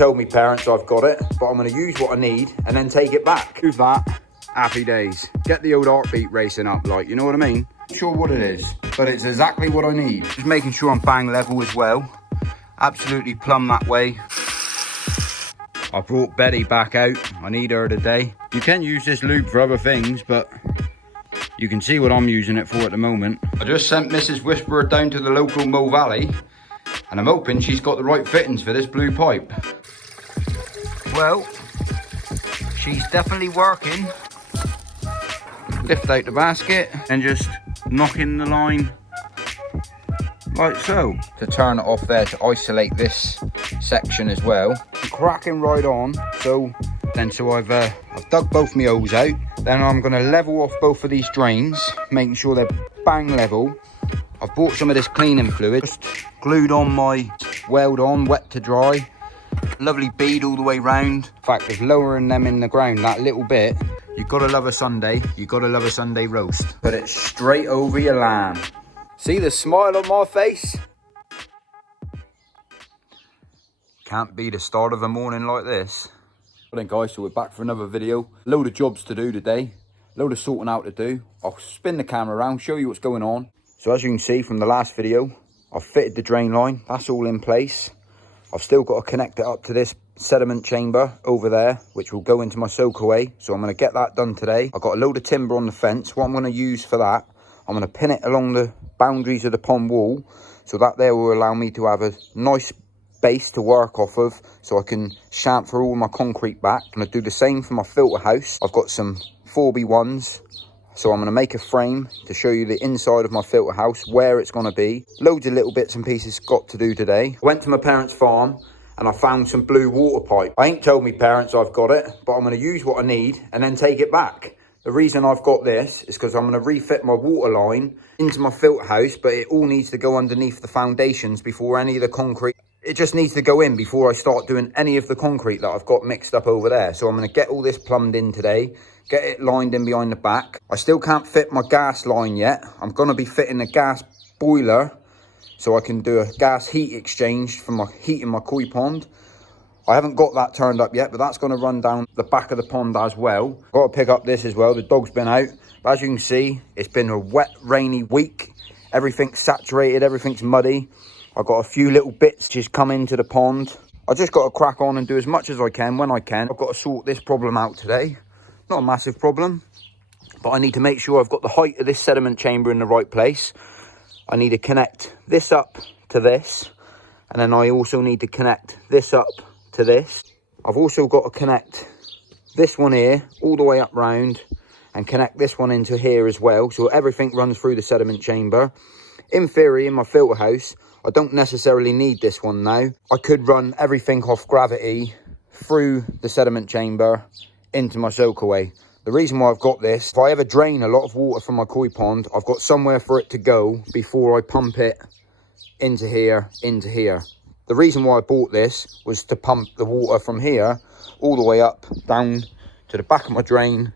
told me parents I've got it, but I'm going to use what I need and then take it back. Move that. Happy days. Get the old heartbeat racing up, like, you know what I mean? Not sure what it is, but it's exactly what I need. Just making sure I'm bang level as well. Absolutely plumb that way. I brought Betty back out. I need her today. You can use this lube for other things, but you can see what I'm using it for at the moment. I just sent Mrs. Whisperer down to the local Moe Valley, and I'm hoping she's got the right fittings for this blue pipe. Well, she's definitely working. Lift out the basket and just knock in the line like so. To turn it off there to isolate this section as well. I'm cracking right on. So I've dug both my hose out. Then I'm going to level off both of these drains, making sure they're bang level. I've bought some of this cleaning fluid, just glued on my weld on, wet to dry. Lovely bead all the way round. In fact, of lowering them in the ground that little bit. You've got to love a Sunday. You've got to love a Sunday roast. Put it straight over your lamb. See the smile on my face? Can't be the start of a morning like this. Well then guys, so we're back for another video. Load of jobs to do today. Load of sorting out to do. I'll spin the camera around, show you what's going on. So as you can see from the last video, I've fitted the drain line. That's all in place. I've still got to connect it up to this sediment chamber over there, which will go into my Soakaway. So I'm going to get that done today. I've got a load of timber on the fence. What I'm going to use for that, I'm going to pin it along the boundaries of the pond wall, so that there will allow me to have a nice base to work off of, so I can chamfer all my concrete back. I'm going to do the same for my filter house. I've got some 4x1s, so I'm going to make a frame to show you the inside of my filter house, where it's going to be. Loads of little bits and pieces got to do today. I went to my parents' farm and I found some blue water pipe. I ain't told me parents I've got it, but I'm going to use what I need and then take it back. The reason I've got this is because I'm going to refit my water line into my filter house, but it all needs to go underneath the foundations before any of the concrete. It just needs to go in before I start doing any of the concrete that I've got mixed up over there. So I'm going to get all this plumbed in today, get it lined in behind the back. I still can't fit my gas line yet. I'm going to be fitting a gas boiler so I can do a gas heat exchange for my heating my koi pond. I haven't got that turned up yet, but that's going to run down the back of the pond as well. Got to pick up this as well. The dog's been out. But as you can see, it's been a wet, rainy week. Everything's saturated, everything's muddy. I've got a few little bits just come into the pond. I just got to crack on and do as much as I can when I can. I've got to sort this problem out today. Not a massive problem, but I need to make sure I've got the height of this sediment chamber in the right place. I need to connect this up to this, and then I also need to connect this up to this. I've also got to connect this one here all the way up round and connect this one into here as well, so everything runs through the sediment chamber. In theory, in my filter house, I don't necessarily need this one now. I could run everything off gravity through the sediment chamber into my Soakaway. The reason why I've got this, if I ever drain a lot of water from my koi pond, I've got somewhere for it to go before I pump it into here, into here. The reason why I bought this was to pump the water from here all the way up down to the back of my drain,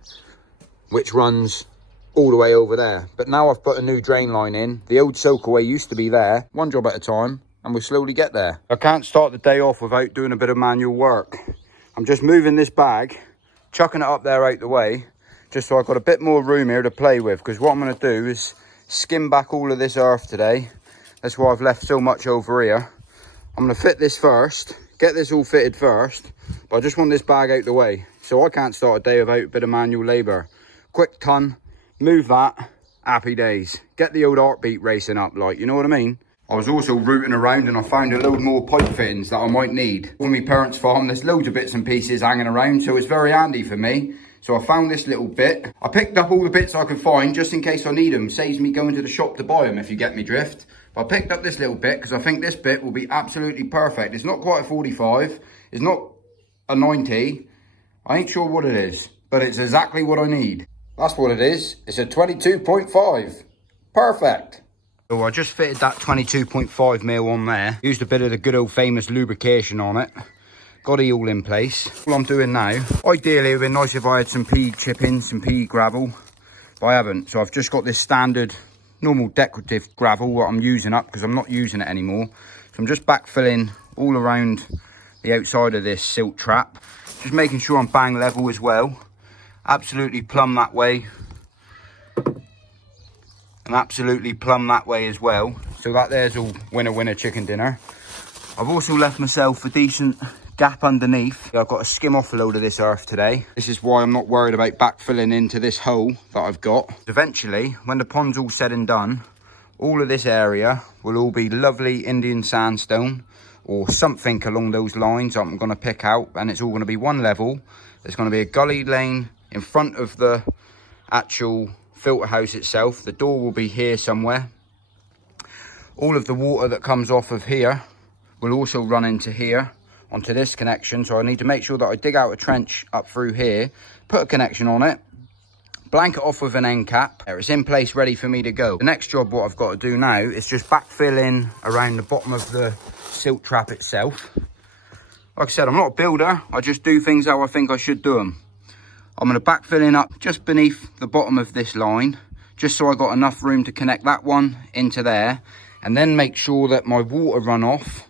which runs all the way over there. But now I've put a new drain line in. The old Soakaway used to be there, one job at a time, and we'll slowly get there. I can't start the day off without doing a bit of manual work. I'm just moving this bag, chucking it up there out the way, just so I've got a bit more room here to play with, because what I'm going to do is skim back all of this earth today. That's why I've left so much over here. I'm going to fit this first, get this all fitted first, but I just want this bag out the way, so I can't start a day without a bit of manual labour. Quick ton, move that, happy days. Get the old heartbeat racing up, like, you know what I mean? I was also rooting around and I found a load more pipe fittings that I might need. On my parents' farm, there's loads of bits and pieces hanging around, so it's very handy for me. So I found this little bit. I picked up all the bits I could find just in case I need them. Saves me going to the shop to buy them, if you get me drift. But I picked up this little bit because I think this bit will be absolutely perfect. It's not quite a 45. It's not a 90. I ain't sure what it is, but it's exactly what I need. That's what it is. It's a 22.5. Perfect. So I just fitted that 22.5 mil on there. Used a bit of the good old famous lubrication on it. Got it all in place. All I'm doing now, ideally it would be nice if I had some pea chipping, some pea gravel, but I haven't. So I've just got this standard, normal decorative gravel, what I'm using up because I'm not using it anymore. So I'm just backfilling all around the outside of this silt trap. Just making sure I'm bang level as well. Absolutely plumb that way. And absolutely plumb that way as well. So that there's all winner chicken dinner. I've also left myself a decent gap underneath. I've got to skim off a load of this earth today. This is why I'm not worried about backfilling into this hole that I've got. Eventually, when the pond's all said and done, all of this area will all be lovely Indian sandstone or something along those lines I'm going to pick out, and it's all going to be one level. There's going to be a gully lane in front of the actual filter house itself. The door will be here somewhere. All of the water that comes off of here will also run into here, onto this connection. So I need to make sure that I dig out a trench up through here, put a connection on it, blank it off with an end cap. It's in place, ready for me to go. The next job, what I've got to do now is just backfill in around the bottom of the silt trap itself. Like I said, I'm not a builder. I just do things how I think I should do them. I'm going to backfill in up just beneath the bottom of this line, just so I got enough room to connect that one into there, and then make sure that my water runoff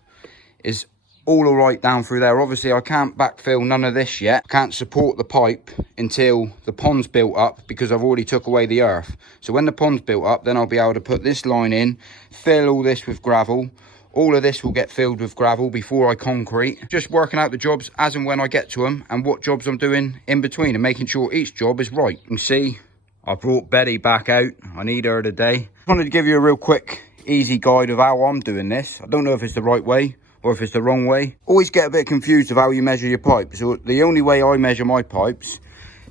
is all right down through there. Obviously I can't backfill none of this yet. I can't support the pipe until the pond's built up, because I've already took away the earth. So when the pond's built up, then I'll be able to put this line in, fill all this with gravel. All of this will get filled with gravel before I concrete. Just working out the jobs as and when I get to them, and what jobs I'm doing in between, and making sure each job is right. You can see I brought Betty back out. I need her today. I wanted to give you a real quick, easy guide of how I'm doing this. I don't know if it's the right way or if it's the wrong way. Always get a bit confused of how you measure your pipe. So the only way I measure my pipes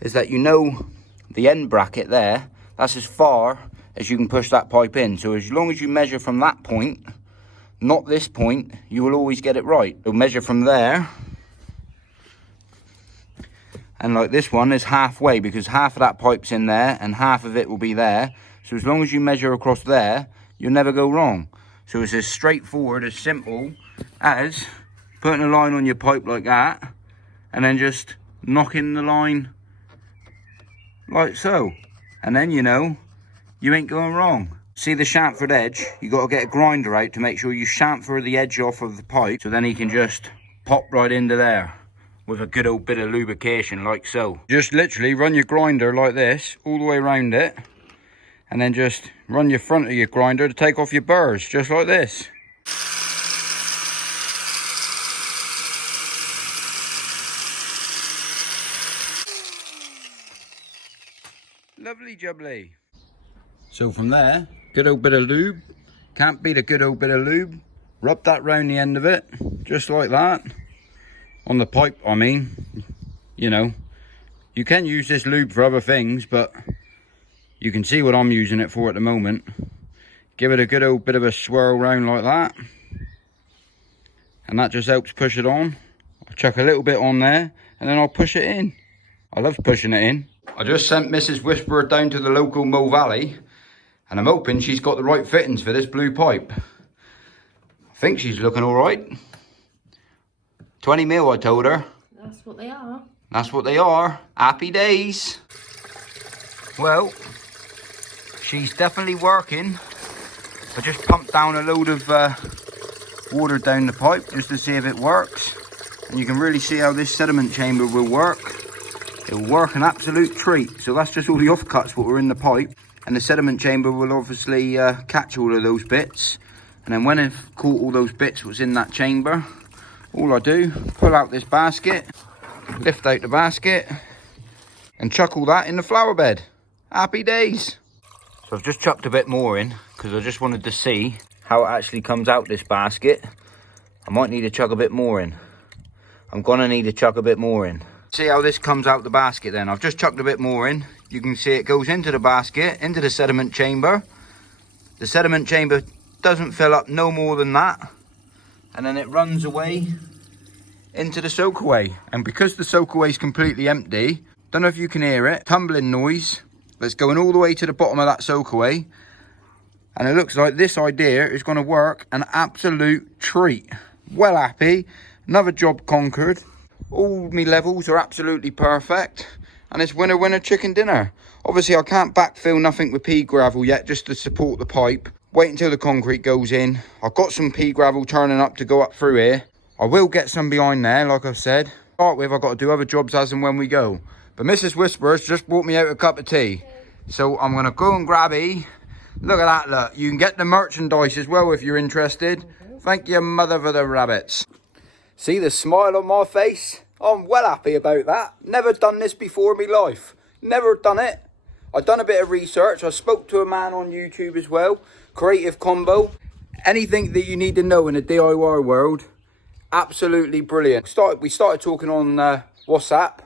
is that, you know, the end bracket there, that's as far as you can push that pipe in. So as long as you measure from that point, not this point, you will always get it right. You'll measure from there, and like this one is halfway, because half of that pipe's in there and half of it will be there. So as long as you measure across there, you'll never go wrong. So it's as straightforward, as simple as putting a line on your pipe like that, and then just knocking the line like so. And then, you know, you ain't going wrong. See the chamfered edge? You got to get a grinder out to make sure you chamfer the edge off of the pipe, so then he can just pop right into there with a good old bit of lubrication, like so. Just literally run your grinder like this all the way around it, and then just run your front of your grinder to take off your burrs, just like this. Lovely jubbly. So from there, good old bit of lube. Can't beat a good old bit of lube. Rub that round the end of it, just like that. On the pipe, I mean. You know, you can use this lube for other things, but you can see what I'm using it for at the moment. Give it a good old bit of a swirl round like that. And that just helps push it on. I'll chuck a little bit on there, and then I'll push it in. I love pushing it in. I just sent Mrs. Whisperer down to the local Moe Valley, and I'm hoping she's got the right fittings for this blue pipe. I think she's looking all right. 20 mil, I told her. That's what they are. That's what they are. Happy days. Well, she's definitely working. I just pumped down a load of water down the pipe just to see if it works. And you can really see how this sediment chamber will work. It will work an absolute treat. So that's just all the offcuts what were in the pipe. And the sediment chamber will obviously catch all of those bits. And then when I've caught all those bits what's in that chamber, all I do, pull out this basket, lift out the basket, and chuck all that in the flower bed. Happy days. So I've just chucked a bit more in, because I just wanted to see how it actually comes out this basket. I might need to chuck a bit more in. I'm gonna need to chuck a bit more in. See how this comes out the basket then. I've just chucked a bit more in. You can see it goes into the basket, into the sediment chamber. The sediment chamber doesn't fill up no more than that. And then it runs away into the soakaway. And because the soakaway is completely empty, don't know if you can hear it, tumbling noise that's going all the way to the bottom of that soakaway. And it looks like this idea is going to work an absolute treat. Well happy. Another job conquered. All my levels are absolutely perfect. And it's winner winner chicken dinner. Obviously I can't backfill nothing with pea gravel yet, just to support the pipe. Wait until the concrete goes in. I've got some pea gravel turning up to go up through here. I will get some behind there, like I've said. To start with, I've got to do other jobs as and when we go. But Mrs. Whisperers just brought me out a cup of tea. So I'm going to go and grab E. Look at that, look. You can get the merchandise as well if you're interested. Thank you, mother, for the rabbits. See the smile on my face? I'm well happy about that. Never done this before in my life. Never done it. I've done a bit of research. I spoke to a man on YouTube as well. Creative Combo. Anything that you need to know in the DIY world. Absolutely brilliant. We started talking on WhatsApp.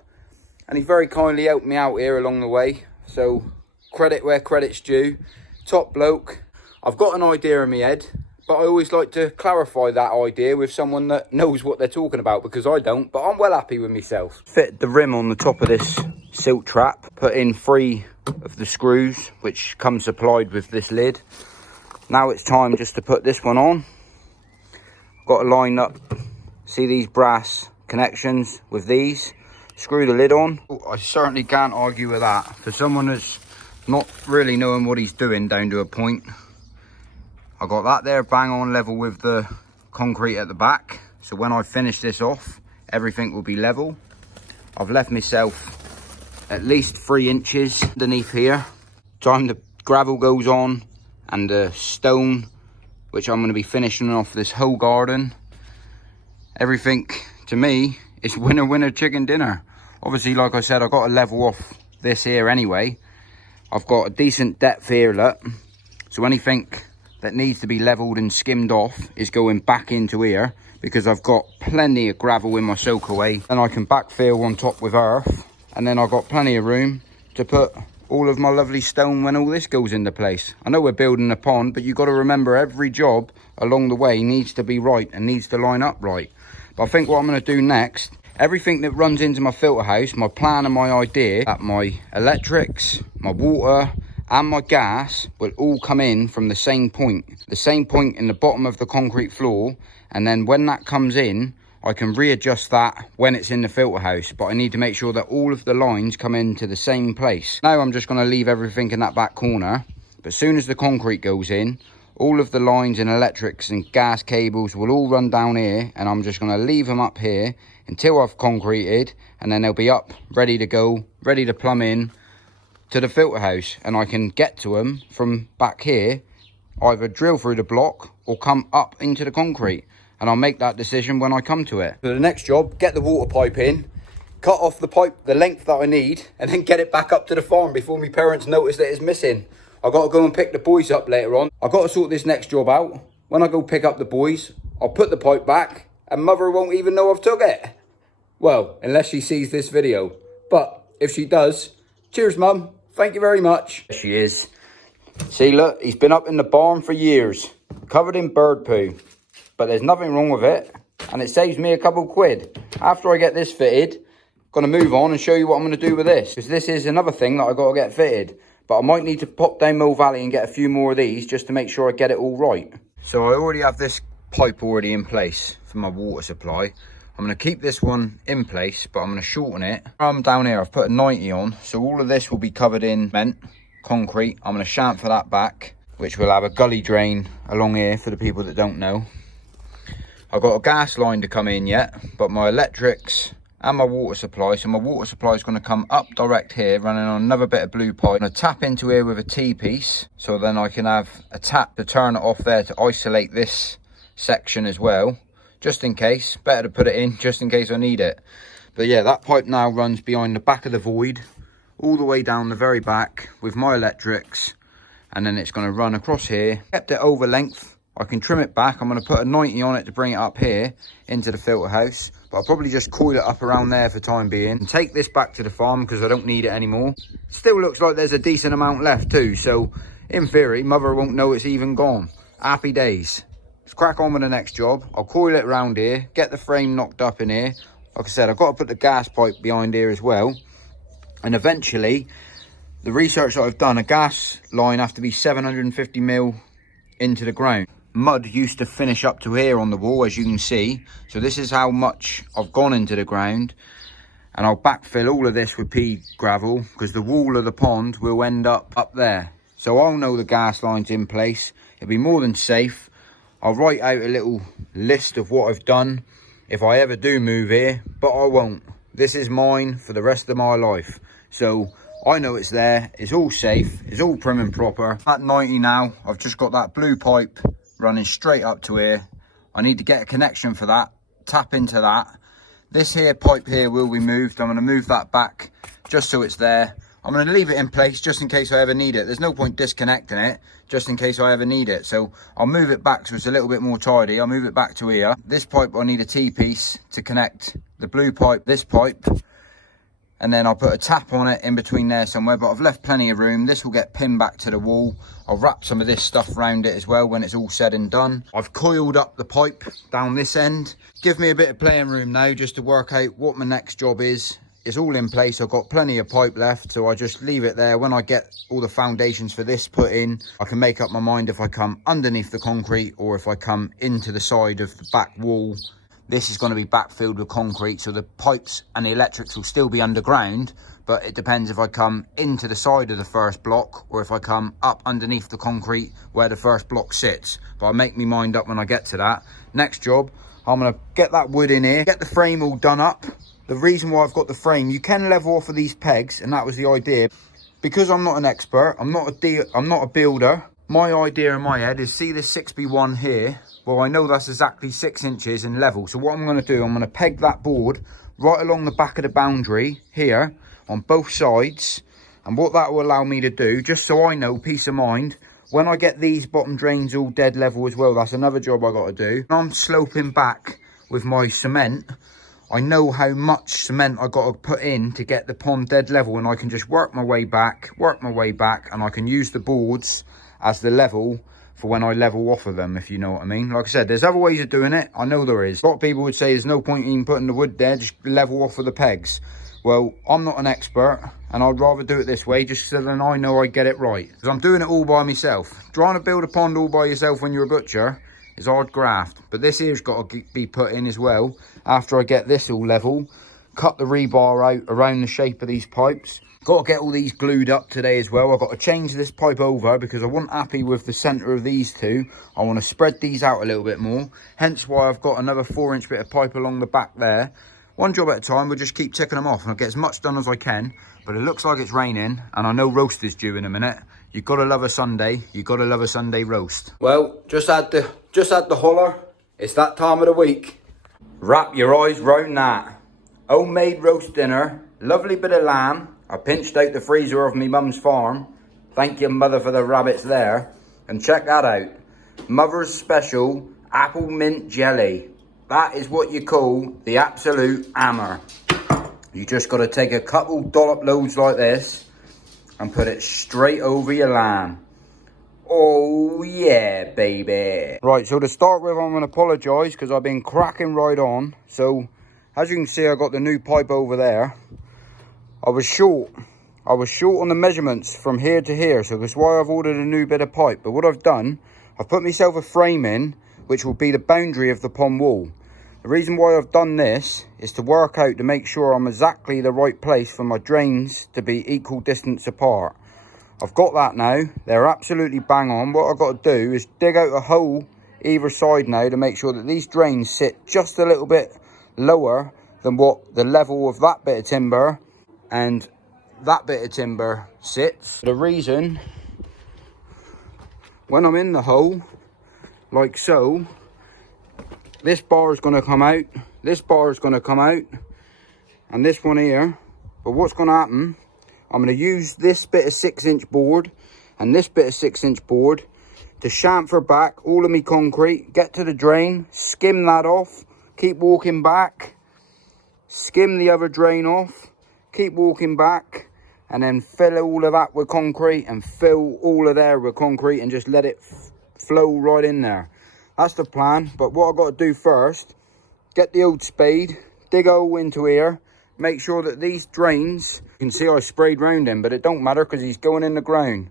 And he very kindly helped me out here along the way. So credit where credit's due. Top bloke. I've got an idea in my head. But I always like to clarify that idea with someone that knows what they're talking about, because I don't, but I'm well happy with myself. Fit the rim on the top of this silk trap, put in 3 of the screws, which come supplied with this lid. Now it's time just to put this one on. Got to line up, see these brass connections with these, screw the lid on. I certainly can't argue with that. For someone that's not really knowing what he's doing down to a point, I got that there bang on level with the concrete at the back. So when I finish this off, everything will be level. I've left myself at least 3 inches underneath here. Time the gravel goes on and the stone, which I'm going to be finishing off this whole garden. Everything to me is winner, winner, chicken dinner. Obviously, like I said, I've got to level off this here anyway. I've got a decent depth here, look. So anything that needs to be leveled and skimmed off is going back into here, because I've got plenty of gravel in my Soakaway, and I can backfill on top with earth, and then I've got plenty of room to put all of my lovely stone when all this goes into place. I know we're building a pond, but you've got to remember every job along the way needs to be right and needs to line up right. But I think what I'm going to do next, everything that runs into my filter house, my plan and my idea, that my electrics, my water and my gas will all come in from the same point in the bottom of the concrete floor. And then when that comes in, I can readjust that when it's in the filter house, but I need to make sure that all of the lines come into the same place. Now I'm just going to leave everything in that back corner, but as soon as the concrete goes in, all of the lines and electrics and gas cables will all run down here, and I'm just going to leave them up here until I've concreted, and then they'll be up ready to go, ready to plumb in to the filter house, and I can get to them from back here, either drill through the block or come up into the concrete, and I'll make that decision when I come to it. For the next job, get the water pipe in, cut off the pipe the length that I need, and then get it back up to the farm before my parents notice that it's missing. I've got to go and pick the boys up later on. I've got to sort this next job out. When I go pick up the boys, I'll put the pipe back and mother won't even know I've took it. Well, unless she sees this video. But if she does, cheers mum. Thank you very much. There she is. See, look, he's been up in the barn for years, covered in bird poo. But there's nothing wrong with it, and it saves me a couple quid. After I get this fitted, I'm going to move on and show you what I'm going to do with this. Because this is another thing that I've got to get fitted. But I might need to pop down Mill Valley and get a few more of these just to make sure I get it all right. So I already have this pipe already in place for my water supply. I'm going to keep this one in place, but I'm going to shorten it. Down here, I've put a 90 on, so all of this will be covered in cement, concrete. I'm going to chamfer that back, which will have a gully drain along here for the people that don't know. I've got a gas line to come in yet, but my electrics and my water supply. So my water supply is going to come up direct here, running on another bit of blue pipe. I'm going to tap into here with a T-piece, so then I can have a tap to turn it off there to isolate this section as well. Just in case, better to put it in just in case I need it. But yeah, that pipe now runs behind the back of the void, all the way down the very back with my electrics, and then it's going to run across here. Kept it over length. I can trim it back. I'm going to put a 90 on it to bring it up here into the filter house, but I'll probably just coil it up around there for time being and take this back to the farm because I don't need it anymore. Still looks like there's a decent amount left too, so in theory mother won't know it's even gone. Happy days. Let's crack on with the next job. I'll coil it around here, get the frame knocked up in here. Like I said, I've got to put the gas pipe behind here as well. And eventually, the research that I've done, a gas line has to be 750 mil into the ground. Mud used to finish up to here on the wall, as you can see. So this is how much I've gone into the ground. And I'll backfill all of this with pea gravel because the wall of the pond will end up there. So I'll know the gas line's in place. It'll be more than safe. I'll write out a little list of what I've done if I ever do move here, but I won't. This is mine for the rest of my life. So I know it's there, it's all safe, it's all prim and proper. At 90 now, I've just got that blue pipe running straight up to here. I need to get a connection for that, tap into that. This here pipe here will be moved. I'm going to move that back just so it's there. I'm going to leave it in place just in case I ever need it. There's no point disconnecting it just in case I ever need it. So I'll move it back so it's a little bit more tidy. I'll move it back to here. This pipe, I need a T-piece to connect the blue pipe, this pipe. And then I'll put a tap on it in between there somewhere, but I've left plenty of room. This will get pinned back to the wall. I'll wrap some of this stuff around it as well when it's all said and done. I've coiled up the pipe down this end. Give me a bit of playing room now just to work out what my next job is. It's all in place. I've got plenty of pipe left, so I just leave it there. When I get all the foundations for this put in, I can make up my mind if I come underneath the concrete or if I come into the side of the back wall. This is going to be backfilled with concrete, so the pipes and the electrics will still be underground, but it depends if I come into the side of the first block or if I come up underneath the concrete where the first block sits. But I'll make my mind up when I get to that. Next job, I'm going to get that wood in here, get the frame all done up. The reason why I've got the frame, you can level off of these pegs, and that was the idea. Because I'm not an expert, I'm not a builder. My idea in my head is, see this 6B1 here? Well, I know that's exactly 6 inches in level. So what I'm going to do, I'm going to peg that board right along the back of the boundary here on both sides. And what that will allow me to do, just so I know, peace of mind, when I get these bottom drains all dead level as well, that's another job I got to do. When I'm sloping back with my cement, I know how much cement I got to put in to get the pond dead level, and I can just work my way back, and I can use the boards as the level for when I level off of them, if you know what I mean. Like I said, there's other ways of doing it. I know there is. A lot of people would say there's no point in putting the wood there, just level off of the pegs. Well, I'm not an expert, and I'd rather do it this way just so then I know I get it right. Because I'm doing it all by myself. Trying to build a pond all by yourself when you're a butcher is hard graft, but this here's got to be put in as well. After I get this all level, cut the rebar out around the shape of these pipes. Got to get all these glued up today as well. I've got to change this pipe over because I wasn't happy with the centre of these two. I want to spread these out a little bit more, hence why I've got another 4-inch bit of pipe along the back there. One job at a time, we'll just keep ticking them off and I'll get as much done as I can. But it looks like it's raining, and I know roast is due in a minute. You've got to love a Sunday. You've got to love a Sunday roast. Well, just had the holler. It's that time of the week. Wrap your eyes round that. Homemade roast dinner. Lovely bit of lamb. I pinched out the freezer of me mum's farm. Thank you, mother, for the rabbits there. And check that out. Mother's special apple mint jelly. That is what you call the absolute hammer. You just got to take a couple dollop loads like this and put it straight over your lamb. Oh yeah, baby. Right, so to start with, I'm going to apologise because I've been cracking right on. So, as you can see, I got the new pipe over there. I was short on the measurements from here to here, so that's why I've ordered a new bit of pipe. But what I've done, I've put myself a frame in, which will be the boundary of the pond wall. The reason why I've done this is to work out to make sure I'm exactly the right place for my drains to be equal distance apart. I've got that now. They're absolutely bang on. What I've got to do is dig out a hole either side now to make sure that these drains sit just a little bit lower than what the level of that bit of timber and that bit of timber sits. The reason, when I'm in the hole, like so, this bar is going to come out, this bar is going to come out, and this one here. But what's going to happen, I'm going to use this bit of 6-inch board and this bit of 6-inch board to chamfer back all of my concrete, get to the drain, skim that off, keep walking back, skim the other drain off, keep walking back, and then fill all of that with concrete and fill all of there with concrete and just let it flow right in there. That's the plan. But what I've got to do first, get the old spade, dig a hole into here, make sure that these drains, you can see I sprayed round him, but it don't matter because he's going in the ground.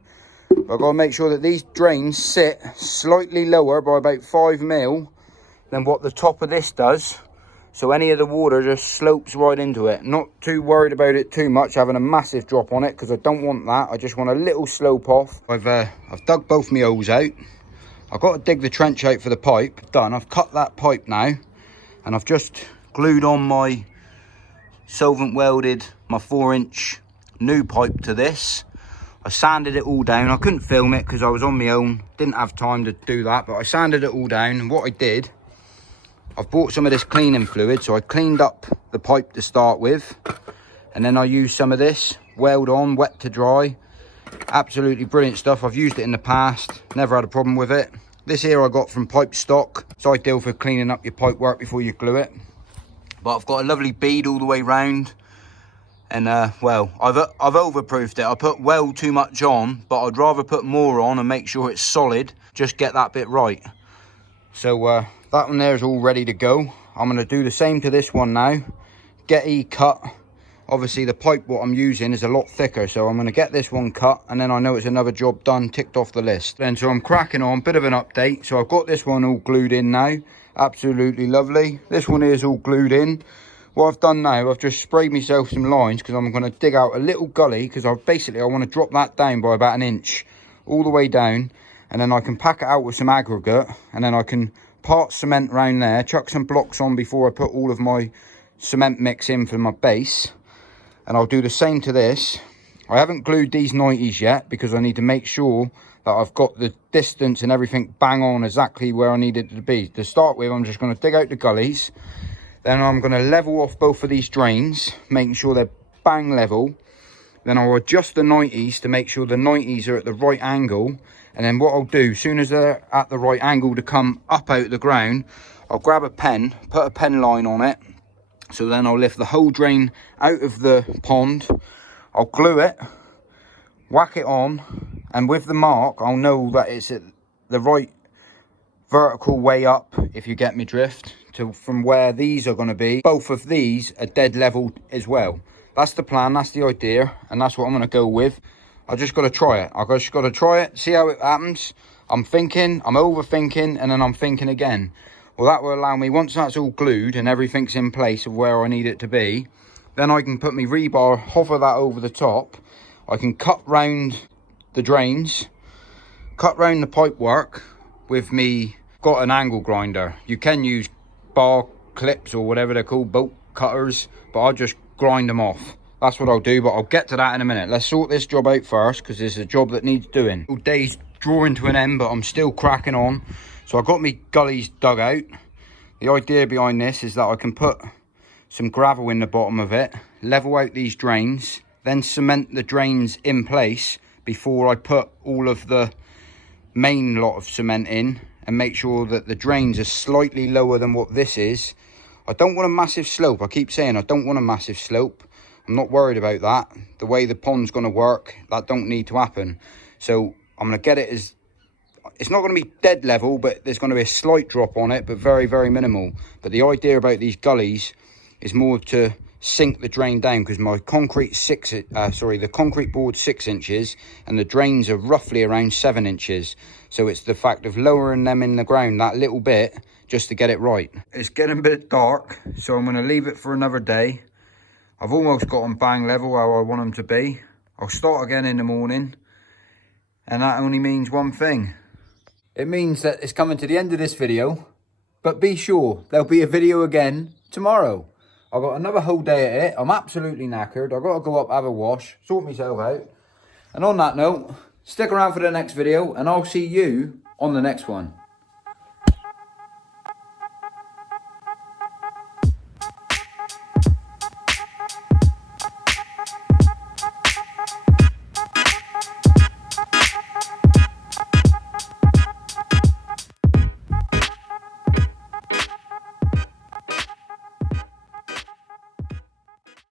But I've got to make sure that these drains sit slightly lower by about 5 mil than what the top of this does. So any of the water just slopes right into it. Not too worried about it too much, having a massive drop on it, because I don't want that. I just want a little slope off. I've dug both my holes out. I've got to dig the trench out for the pipe. Done. I've cut that pipe now. And I've just glued on my solvent welded my 4-inch new pipe to this. I sanded it all down. I couldn't film it because I was on my own, didn't have time to do that, but I sanded it all down. And what I did, I've bought some of this cleaning fluid, so I cleaned up the pipe to start with, and then I used some of this weld on, wet to dry. Absolutely brilliant stuff. I've used it in the past, never had a problem with it. This here I got from Pipe Stock. It's ideal for cleaning up your pipe work before you glue it. But I've got a lovely bead all the way round. And well, I've overproofed it. I put well too much on, but I'd rather put more on and make sure it's solid. Just get that bit right. So that one there is all ready to go. I'm going to do the same to this one now. Get cut. Obviously the pipe what I'm using is a lot thicker, so I'm going to get this one cut, and then I know it's another job done, ticked off the list. Then so I'm cracking on, bit of an update. So I've got this one all glued in now. Absolutely lovely. This one is all glued in. What I've done now, I've just sprayed myself some lines because I'm going to dig out a little gully, because I want to drop that down by about 1 inch all the way down, and then I can pack it out with some aggregate, and then I can part cement around there, chuck some blocks on before I put all of my cement mix in for my base. And I'll do the same to this. I haven't glued these 90s yet because I need to make sure that I've got the distance and everything bang on exactly where I need it to be. To start with, I'm just going to dig out the gullies. Then I'm going to level off both of these drains, making sure they're bang level. Then I'll adjust the 90s to make sure the 90s are at the right angle. And then what I'll do, as soon as they're at the right angle to come up out of the ground, I'll grab a pen, put a pen line on it. So then I'll lift the whole drain out of the pond. I'll glue it, whack it on, and with the mark, I'll know that it's at the right vertical way up, if you get me drift, to from where these are going to be. Both of these are dead level as well. That's the plan, that's the idea, and that's what I'm going to go with. I just got to try it. I just got to try it, see how it happens. I'm thinking, I'm overthinking, and then I'm thinking again. Well, that will allow me, once that's all glued and everything's in place of where I need it to be, then I can put my rebar, hover that over the top. I can cut round the drains, cut round the pipe work with me, got an angle grinder. You can use bar clips or whatever they're called, bolt cutters, but I'll just grind them off. That's what I'll do, but I'll get to that in a minute. Let's sort this job out first, because it's a job that needs doing. All day's drawing to an end, but I'm still cracking on. So I got me gullies dug out. The idea behind this is that I can put some gravel in the bottom of it, level out these drains, then cement the drains in place before I put all of the main lot of cement in, and make sure that the drains are slightly lower than what this is. I don't want a massive slope. I keep saying I don't want a massive slope. I'm not worried about that. The way the pond's going to work, that don't need to happen. So I'm going to get it as, it's not going to be dead level, but there's going to be a slight drop on it, but very, very minimal. But the idea about these gullies is more to sink the drain down, because my concrete the concrete board's 6 inches and the drains are roughly around 7 inches. So it's the fact of lowering them in the ground that little bit just to get it right. It's getting a bit dark, so I'm going to leave it for another day. I've almost got them bang level how I want them to be. I'll start again in the morning, and that only means one thing. It means that it's coming to the end of this video, but be sure there'll be a video again tomorrow. I've got another whole day at it. I'm absolutely knackered. I've got to go up, have a wash, sort myself out. And on that note, stick around for the next video, and I'll see you on the next one.